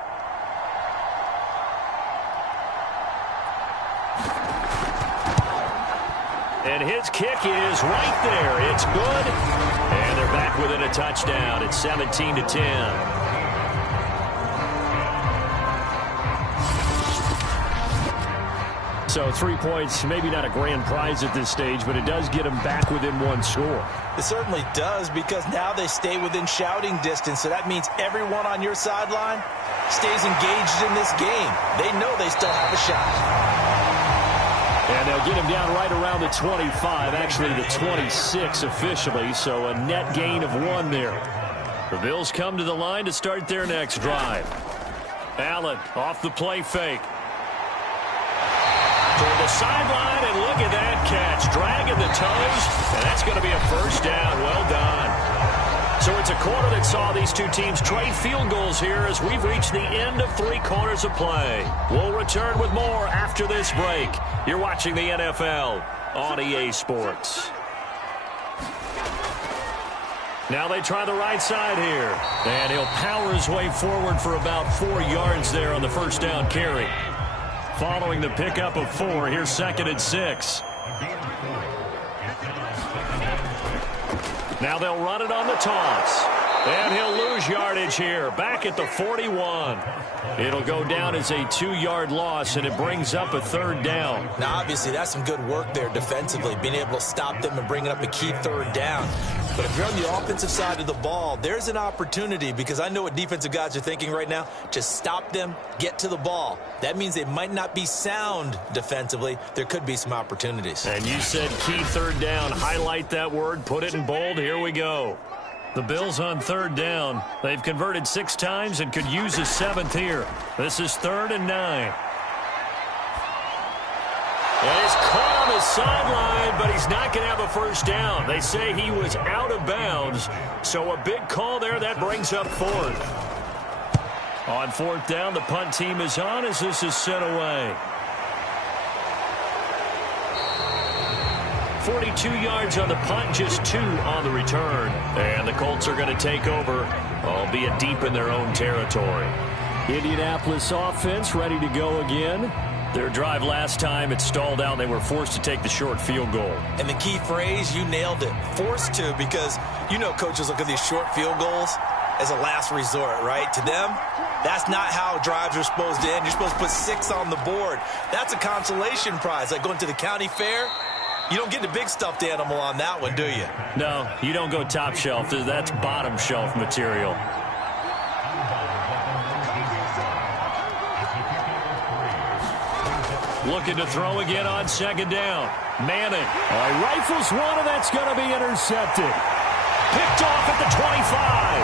And his kick is right there. It's good. And they're back within a touchdown. It's 17-10. So 3 points, maybe not a grand prize at this stage, but it does get them back within 1 score. It certainly does, because now they stay within shouting distance. So that means everyone on your sideline stays engaged in this game. They know they still have a shot. And they'll get him down right around the 25, actually the 26 officially, so a net gain of 1 there. The Bills come to the line to start their next drive. Allen off the play fake. Toward the sideline, and look at that catch. Dragging the toes, and that's going to be a first down. Well done. So it's a quarter that saw these two teams trade field goals here as we've reached the end of 3 quarters of play. We'll return with more after this break. You're watching the NFL on EA Sports. Now they try the right side here. And he'll power his way forward for about 4 yards there on the first down carry. Following the pickup of 4, here's 2nd and 6. Now they'll run it on the toss. And he'll lose yardage here, back at the 41. It'll go down as a 2-yard loss, and it brings up a 3rd down. Now, obviously, that's some good work there defensively, being able to stop them and bring up a key 3rd down. But if you're on the offensive side of the ball, there's an opportunity, because I know what defensive guys are thinking right now. Just stop them, get to the ball. That means they might not be sound defensively. There could be some opportunities. And you said key 3rd down. Highlight that word, put it in bold. Here we go. The Bills on 3rd down. They've converted 6 times and could use a 7th here. This is 3rd and 9. And he's caught on the sideline, but he's not going to have a first down. They say he was out of bounds, so a big call there. That brings up 4th. On 4th down, the punt team is on as this is sent away. 42 yards on the punt, just 2 on the return. And the Colts are going to take over, albeit deep in their own territory. Indianapolis offense ready to go again. Their drive last time, it stalled out. They were forced to take the short field goal. And the key phrase, you nailed it. Forced to, because you know coaches look at these short field goals as a last resort, right? To them, that's not how drives are supposed to end. You're supposed to put 6 on the board. That's a consolation prize, like going to the county fair. You don't get the big stuffed animal on that one, do you? No, you don't go top shelf. That's bottom shelf material. Looking to throw again on 2nd down. Manning rifles one, and that's going to be intercepted. Picked off at the 25.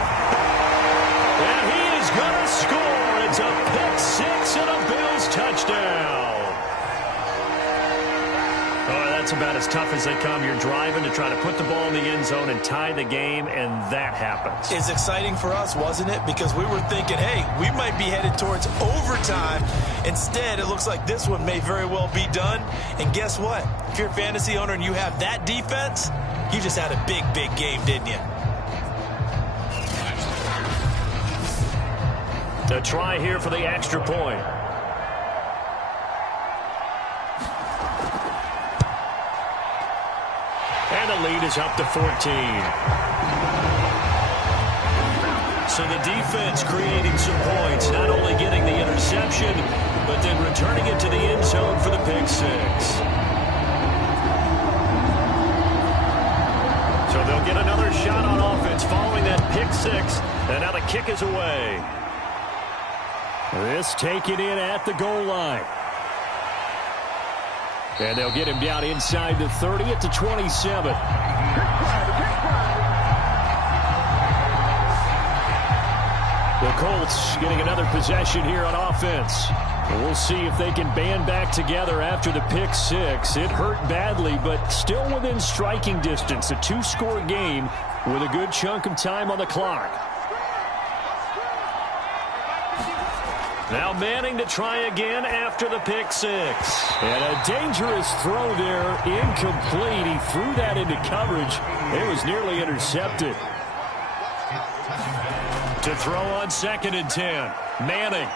And he is going to score. It's a pick 6 and a Bills touchdown. That's about as tough as they come. You're driving to try to put the ball in the end zone and tie the game, and that happens. It's exciting for us, wasn't it? Because we were thinking, hey, we might be headed towards overtime. Instead, it looks like this one may very well be done. And guess what? If you're a fantasy owner and you have that defense, you just had a big, big game, didn't you? A try here for the extra point. And the lead is up to 14. So the defense creating some points, not only getting the interception, but then returning it to the end zone for the pick 6. So they'll get another shot on offense following that pick 6. And now the kick is away. This taken in at the goal line. And they'll get him down inside the 30 at the 27. The Colts getting another possession here on offense. We'll see if they can band back together after the pick six. It hurt badly, but still within striking distance. A two-score game with a good chunk of time on the clock. Now Manning to try again after the pick six. And a dangerous throw there, incomplete. He threw that into coverage. It was nearly intercepted. To throw on 2nd and 10, Manning.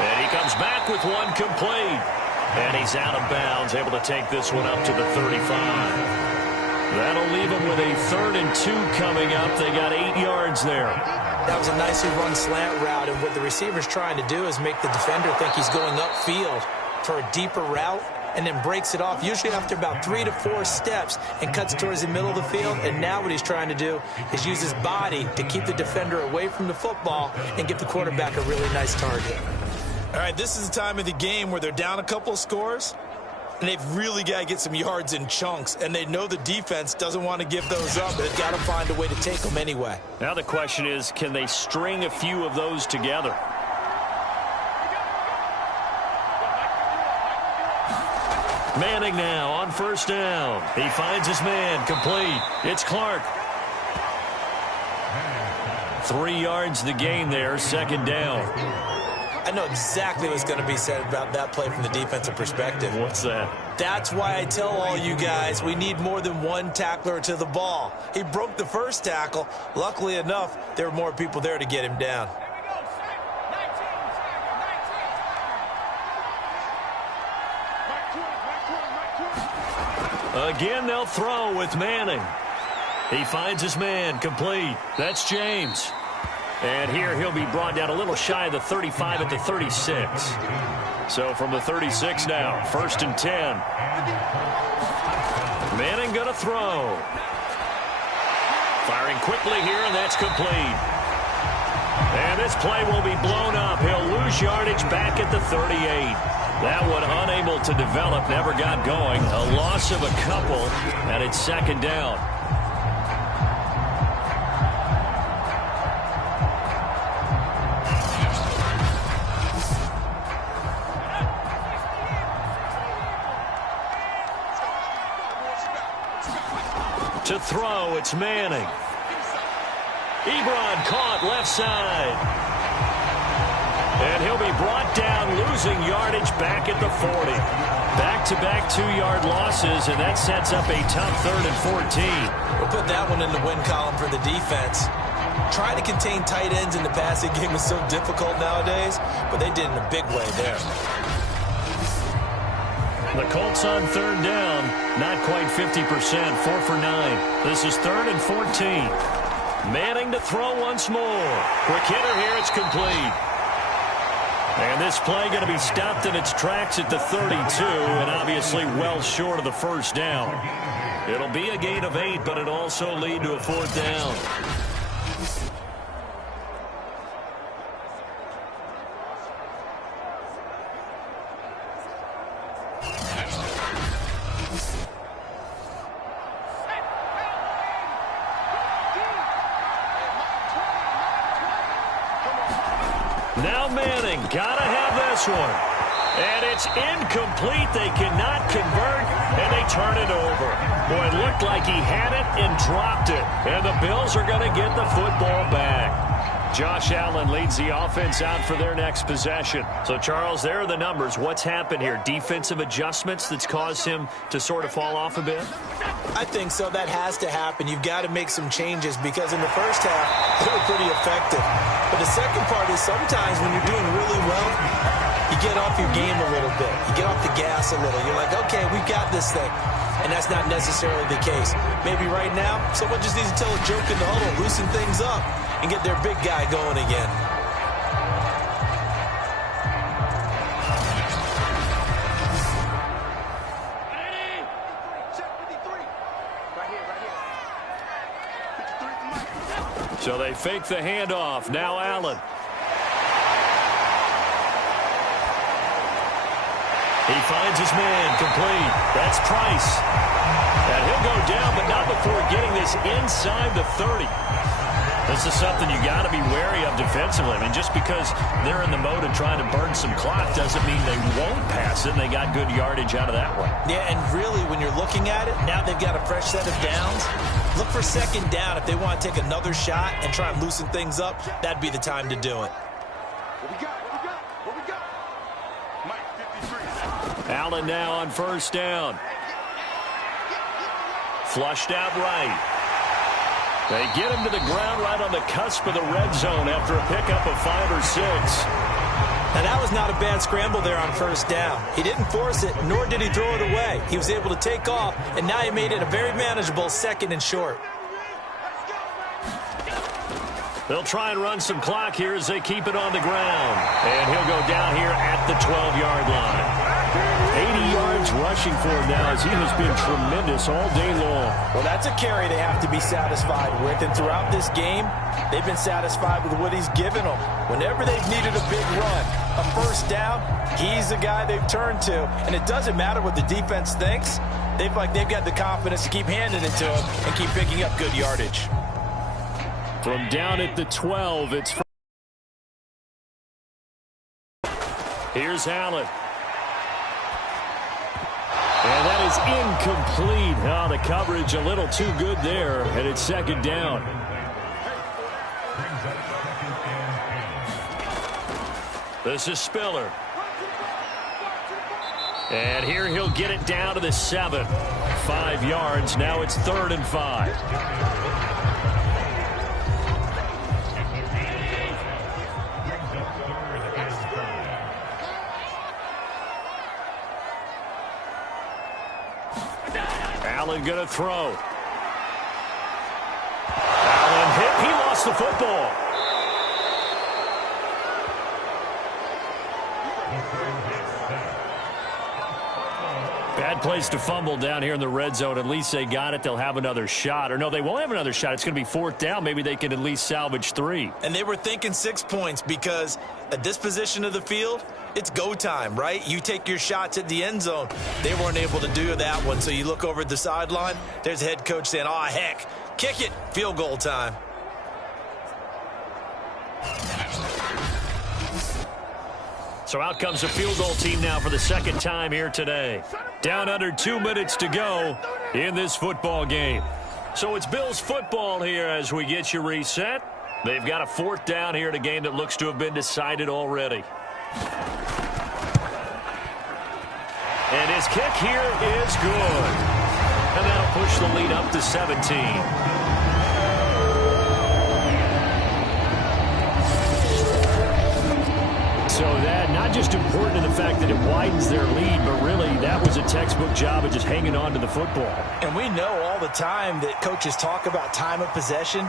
And he comes back with one complete. And he's out of bounds, able to take this one up to the 35. That'll leave them with a 3rd and 2 coming up. They got 8 yards there. That was a nicely run slant route, and what the receiver's trying to do is make the defender think he's going upfield for a deeper route, and then breaks it off, usually after about 3 to 4 steps, and cuts towards the middle of the field. And now what he's trying to do is use his body to keep the defender away from the football and give the quarterback a really nice target. All right, this is the time of the game where they're down a couple of scores, and they've really got to get some yards in chunks, and they know the defense doesn't want to give those up. They've got to find a way to take them anyway. Now the question is, can they string a few of those together? Manning now on 1st down. He finds his man, complete. It's Clark. 3 yards the gain there, 2nd down. I know exactly what's going to be said about that play from the defensive perspective. What's that? That's why I tell all you guys we need more than one tackler to the ball. He broke the first tackle. Luckily enough, there were more people there to get him down. Again, they'll throw with Manning. He finds his man, complete. That's James. And here he'll be brought down a little shy of the 35 at the 36. So from the 36 now, 1st and 10. Manning going to throw. Firing quickly here, and that's complete. And this play will be blown up. He'll lose yardage back at the 38. That one unable to develop, never got going. A loss of a couple, and it's 2nd down. To throw, it's Manning. Ebron caught left side. And he'll be brought down, losing yardage back at the 40. Back-to-back 2-yard losses, and that sets up a tough 3rd and 14. We'll put that one in the win column for the defense. Trying to contain tight ends in the passing game is so difficult nowadays, but they did in a big way there. The Colts on 3rd down, not quite 50%, 4 for 9. This is 3rd and 14. Manning to throw once more. Quick hitter here, it's complete. And this play going to be stopped in its tracks at the 32, and obviously well short of the 1st down. It'll be a gain of 8, but it'll also lead to a 4th down. Now Manning, gotta have this one. And it's incomplete. They cannot convert, and they turn it over. Boy, it looked like he had it and dropped it. And the Bills are going to get the football back. Josh Allen leads the offense out for their next possession. So, Charles, there are the numbers. What's happened here? Defensive adjustments that's caused him to sort of fall off a bit? I think so. That has to happen. You've got to make some changes because in the first half, they were pretty effective. But the second part is sometimes when you're doing really well, you get off your game a little bit. You get off the gas a little. You're like, okay, we've got this thing. And that's not necessarily the case. Maybe right now, someone just needs to tell a joke in the huddle, loosen things up, and get their big guy going again. So they fake the handoff. Now Allen. He finds his man, complete. That's Price. And he'll go down, but not before getting this inside the 30. This is something you got to be wary of defensively. I mean, just because they're in the mode of trying to burn some clock doesn't mean they won't pass it, and they got good yardage out of that one. Yeah, and really, when you're looking at it, now they've got a fresh set of downs. Look for second down. If they want to take another shot and try and loosen things up, that'd be the time to do it. What we got? Mike, 53. Allen now on first down. Flushed out right. They get him to the ground right on the cusp of the red zone after a pickup of 5 or 6. Now, that was not a bad scramble there on first down. He didn't force it, nor did he throw it away. He was able to take off, and now he made it a very manageable 2nd and short. They'll try and run some clock here as they keep it on the ground. And he'll go down here at the 12-yard line. 80 yards rushing for him now as he has been tremendous all day long. Well, that's a carry they have to be satisfied with. And throughout this game, they've been satisfied with what he's given them. Whenever they've needed a big run, a first down, he's the guy they've turned to. And it doesn't matter what the defense thinks. They've got the confidence to keep handing it to him and keep picking up good yardage. From down at the 12, it's... Here's Allen. And that is incomplete. Oh, the coverage a little too good there, and it's second down. This is Spiller. And here he'll get it down to the 7. 5 yards. Now it's 3rd and 5. Allen going to throw. Allen hit. He lost the football. Bad place to fumble down here in the red zone. At least they got it. They'll have another shot. Or no, they won't have another shot. It's going to be 4th down. Maybe they can at least salvage 3. And they were thinking 6 points because at this position of the field, it's go time, right? You take your shots at the end zone. They weren't able to do that one. So you look over at the sideline. There's the head coach saying, oh, heck, kick it. Field goal time. So out comes the field goal team now for the 2nd time here today. Down under 2 minutes to go in this football game. So it's Bills football here as we get you reset. They've got a 4th down here in a game that looks to have been decided already. And his kick here is good. And that'll push the lead up to 17. So that, not just important in the fact that it widens their lead, but really that was a textbook job of just hanging on to the football. And we know all the time that coaches talk about time of possession.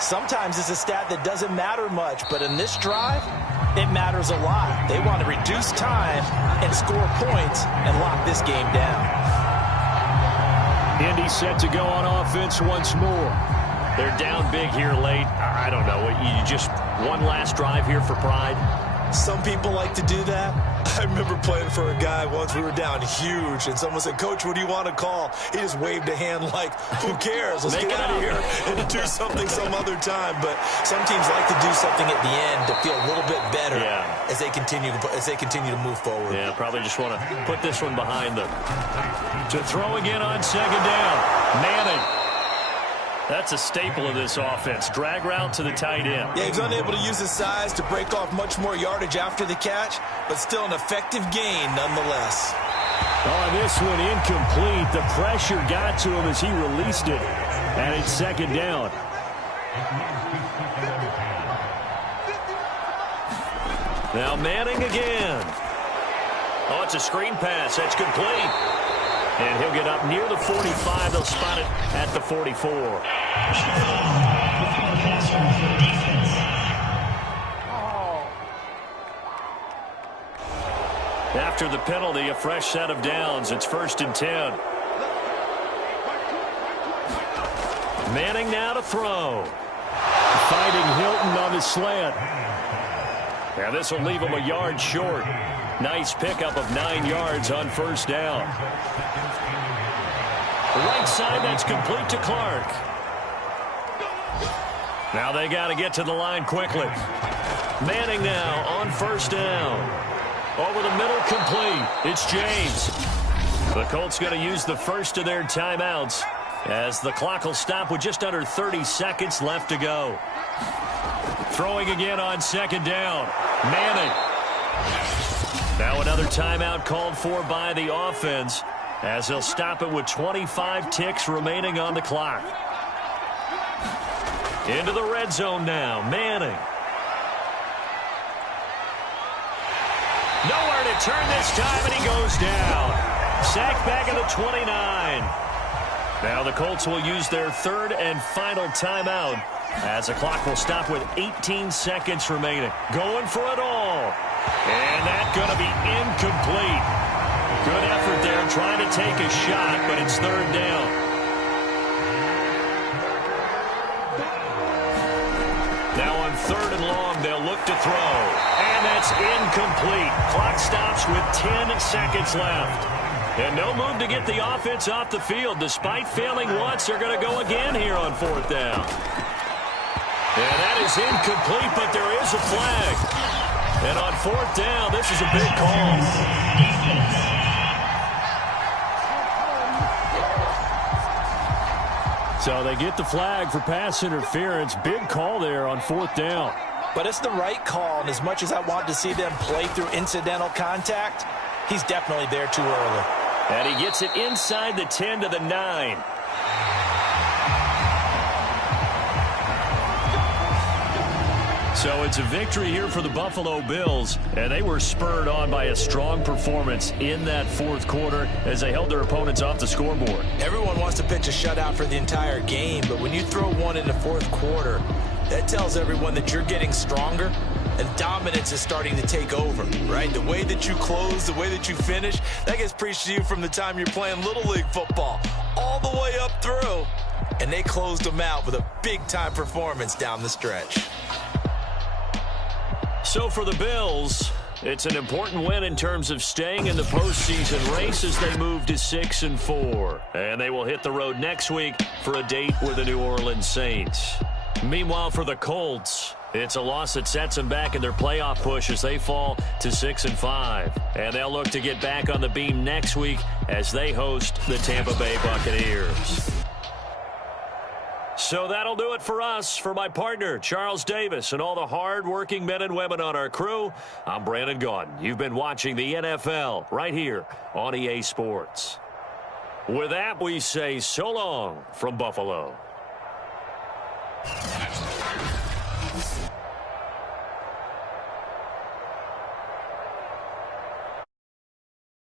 Sometimes it's a stat that doesn't matter much, but in this drive, it matters a lot. They want to reduce time and score points and lock this game down. Indy set to go on offense once more. They're down big here late. I don't know. You just one last drive here for pride. Some people like to do that. I remember playing for a guy once. We were down huge, and someone said, Coach, what do you want to call? He just waved a hand like, who cares? Let's get out of here and do something some other time. But some teams like to do something at the end to feel a little bit better as they continue to move forward. Yeah, probably just want to put this one behind them. To throw again on 2nd down. Manning. That's a staple of this offense. Drag route to the tight end. Yeah, he's unable to use his size to break off much more yardage after the catch, but still an effective gain nonetheless. Oh, this one incomplete. The pressure got to him as he released it. And it's 2nd down. Now Manning again. Oh, it's a screen pass. That's complete. And he'll get up near the 45. They'll spot it at the 44. After the penalty, a fresh set of downs. It's 1st and 10. Manning now to throw. Fighting Hilton on the slant. And this will leave him a yard short. Nice pickup of 9 yards on 1st down. The right side, that's complete to Clark. Now they got to get to the line quickly. Manning now on first down. Over the middle, complete. It's James. The Colts going to use the first of their timeouts as the clock will stop with just under 30 seconds left to go. Throwing again on second down. Manning. Now another timeout called for by the offense as they'll stop it with 25 ticks remaining on the clock. Into the red zone now. Manning. Nowhere to turn this time, and he goes down. Sacked back at the 29. Now the Colts will use their third and final timeout as the clock will stop with 18 seconds remaining. Going for it all. And that's going to be incomplete. Good effort there trying to take a shot, but it's third down. Now on third and long, they'll look to throw. And that's incomplete. Clock stops with 10 seconds left. And no move to get the offense off the field. Despite failing once, they're going to go again here on fourth down. And that is incomplete, but there is a flag. And on fourth down, this is a big call. So they get the flag for pass interference. Big call there on fourth down. But it's the right call, and as much as I want to see them play through incidental contact, he's definitely there too early. And he gets it inside the 10 to the 9. So it's a victory here for the Buffalo Bills, and they were spurred on by a strong performance in that fourth quarter as they held their opponents off the scoreboard. Everyone wants to pitch a shutout for the entire game, but when you throw one in the fourth quarter, that tells everyone that you're getting stronger and dominance is starting to take over, right? The way that you close, the way that you finish, that gets preached to you from the time you're playing Little League football all the way up through. And they closed them out with a big-time performance down the stretch. So for the Bills, it's an important win in terms of staying in the postseason race as they move to 6-4. And they will hit the road next week for a date with the New Orleans Saints. Meanwhile, for the Colts, it's a loss that sets them back in their playoff push as they fall to 6-5. And they'll look to get back on the beam next week as they host the Tampa Bay Buccaneers. So that'll do it for us. For my partner, Charles Davis, and all the hard-working men and women on our crew, I'm Brandon Gaudin. You've been watching the NFL right here on EA Sports. With that, we say so long from Buffalo.